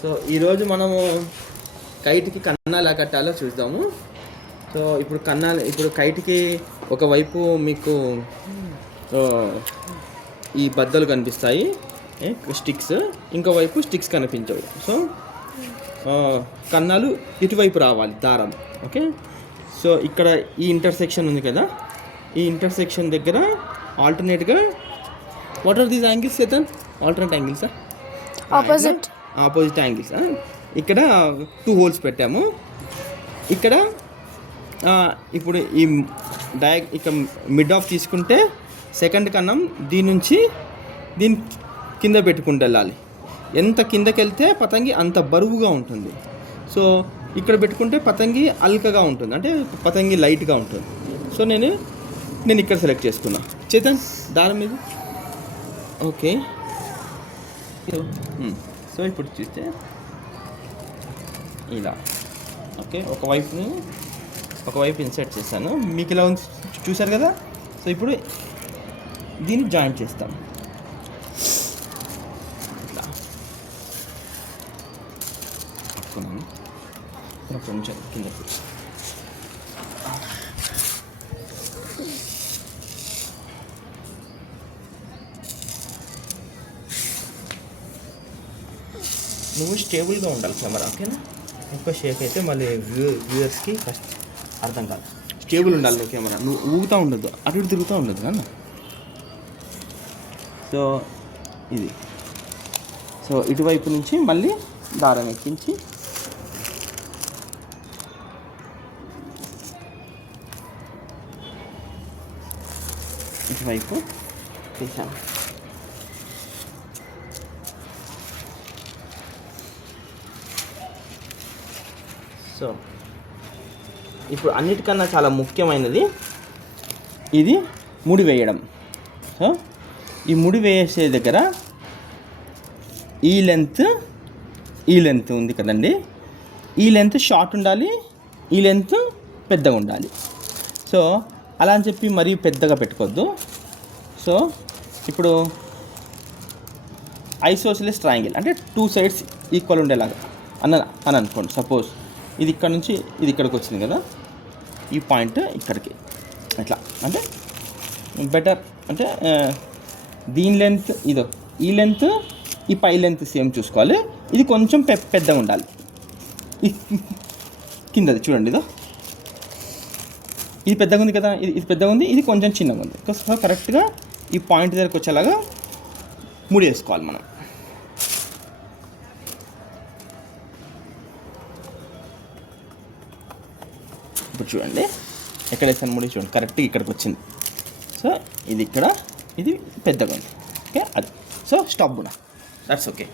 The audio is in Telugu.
సో ఈరోజు మనము కైట్కి కన్నా ఎలా కట్టాలో చూద్దాము. సో ఇప్పుడు కైట్కి ఒకవైపు మీకు ఈ బద్దలు కనిపిస్తాయి స్టిక్స్, ఇంకోవైపు స్టిక్స్ కనిపించవు. సో కన్నాలు ఇటువైపు రావాలి దారం. ఓకే, సో ఇక్కడ ఈ ఇంటర్సెక్షన్ ఉంది కదా, ఈ ఇంటర్సెక్షన్ దగ్గర ఆల్టర్నేట్గా what are these angles Chetan? Alternate యాంగిల్సా? Opposite angles. ఇక్కడ 2 హోల్స్ పెట్టాము. ఇక్కడ ఇప్పుడు ఈ ఇక మిడ్ ఆఫ్ తీసుకుంటే సెకండ్ కన్నం దీని నుంచి దీని కింద పెట్టుకుంటూ వెళ్ళాలి. ఎంత కిందకి వెళ్తే పతంగి అంత బరువుగా ఉంటుంది. సో ఇక్కడ పెట్టుకుంటే పతంగి అల్కగా ఉంటుంది, అంటే పతంగి లైట్గా ఉంటుంది. సో నేను ఇక్కడ సెలెక్ట్ చేసుకున్నా. చేతన్ దారం మీద. ఓకే, సో ఇప్పుడు చూస్తే ఇలా. ఓకే, ఒకవైపు ఇన్సర్ట్ చేశాను, మీకు ఇలా చూసారు కదా. సో ఇప్పుడు దీన్ని జాయింట్ చేస్తాం. ఇట్లా పట్టుకున్నాను, కొంచెం కిందకి. నువ్వు స్టేబుల్గా ఉండాలి కెమెరా, ఓకేనా? ఎక్కువ షేక్ అయితే మళ్ళీ వ్యూవర్స్కి ఫస్ట్ అర్థం కాదు. స్టేబుల్ ఉండాలి నువ్వు కెమెరా, నువ్వు ఊగుతూ ఉండదు, అటు ఇటు తిరుగుతూ ఉండదు కదా. సో ఇది, సో ఇటువైపు నుంచి మళ్ళీ దారం ఎక్కించి ఇటువైపు తీసాను. సో ఇప్పుడు అన్నిటికన్నా చాలా ముఖ్యమైనది ఇది ముడి వేయడం. సో ఈ ముడి వేసే దగ్గర ఈ లెంత్ ఉంది కదండి, ఈ లెంత్ షార్ట్ ఉండాలి, ఈ లెంత్ పెద్దగా ఉండాలి. సో అలా అని చెప్పి మరీ పెద్దగా పెట్టుకోవద్దు. సో ఇప్పుడు ఐసోసెలస్ ట్రయాంగిల్ అంటే 2 సైడ్స్ ఈక్వల్ ఉండేలాగా అని అనుకోండి. సపోజ్ ఇది ఇక్కడ నుంచి ఇది ఇక్కడికి వచ్చింది కదా, ఈ పాయింట్ ఇక్కడికి ఇట్లా, అంటే బెటర్. అంటే దీని లెంత్ ఇదో, ఈ లెంత్ ఈ పై లెంత్ సేమ్ చూసుకోవాలి. ఇది కొంచెం పెద్దగా ఉండాలి. కిందది చూడండి, ఇదో ఇది పెద్దగా ఉంది కదా, ఇది పెద్దగా ఉంది, ఇది కొంచెం చిన్నగా ఉంది. సో కరెక్ట్గా ఈ పాయింట్ దగ్గరకు వచ్చేలాగా ముడి వేసుకోవాలి మనం. ఇప్పుడు చూడండి ఎక్కడ వేసాను ముడి, చూడండి కరెక్ట్గా ఇక్కడికి వచ్చింది. సో ఇది ఇక్కడ, ఇది పెద్దగా ఉంది. ఓకే, అది. సో స్టాప్ బునా, దట్స్ ఓకే.